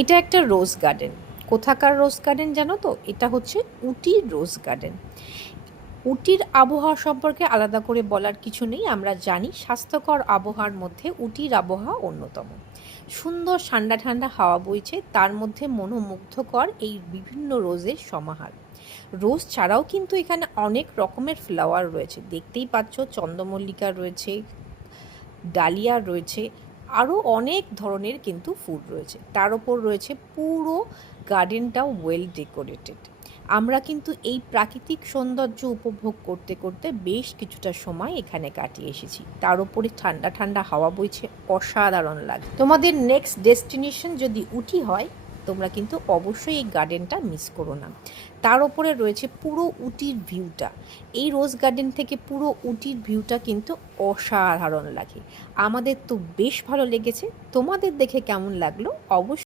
এটা একটা রোজ গার্ডেন। কোথাকার রোজ গার্ডেন জানো তো? এটা হচ্ছে উটির রোজ গার্ডেন। উটির আবহাওয়া সম্পর্কে আলাদা করে বলার কিছু নেই, আমরা জানি স্বাস্থ্যকর আবহাওয়ার মধ্যে উটির আবহাওয়া অন্যতম। সুন্দর ঠান্ডা ঠান্ডা হাওয়া বইছে, তার মধ্যে মনোমুগ্ধকর এই বিভিন্ন রোজের সমাহার। রোজ ছাড়াও কিন্তু এখানে অনেক রকমের ফ্লাওয়ার রয়েছে, দেখতেই পাচ্ছ চন্দ্রমল্লিকা রয়েছে, ডালিয়া রয়েছে, আরও অনেক ধরনের কিন্তু ফুল রয়েছে। তার ওপর রয়েছে পুরো গার্ডেনটাও ওয়েল ডেকোরেটেড। আমরা কিন্তু এই প্রাকৃতিক সৌন্দর্য উপভোগ করতে করতে বেশ কিছুটা সময় এখানে কাটিয়ে এসেছি। তার উপরে ঠান্ডা ঠান্ডা হাওয়া বইছে, অসাধারণ লাগে। তোমাদের নেক্সট ডেস্টিনেশন যদি উটি হয়, তোমরা কিন্তু অবশ্যই এই গার্ডেনটা মিস করো না। তার ওপরে রয়েছে পুরো উটির ভিউটা। এই রোজ গার্ডেন থেকে পুরো উটির ভিউটা কিন্তু অসাধারণ লাগে। আমাদের তো বেশ ভালো লেগেছে। তোমাদের দেখে কেমন লাগলো অবশ্যই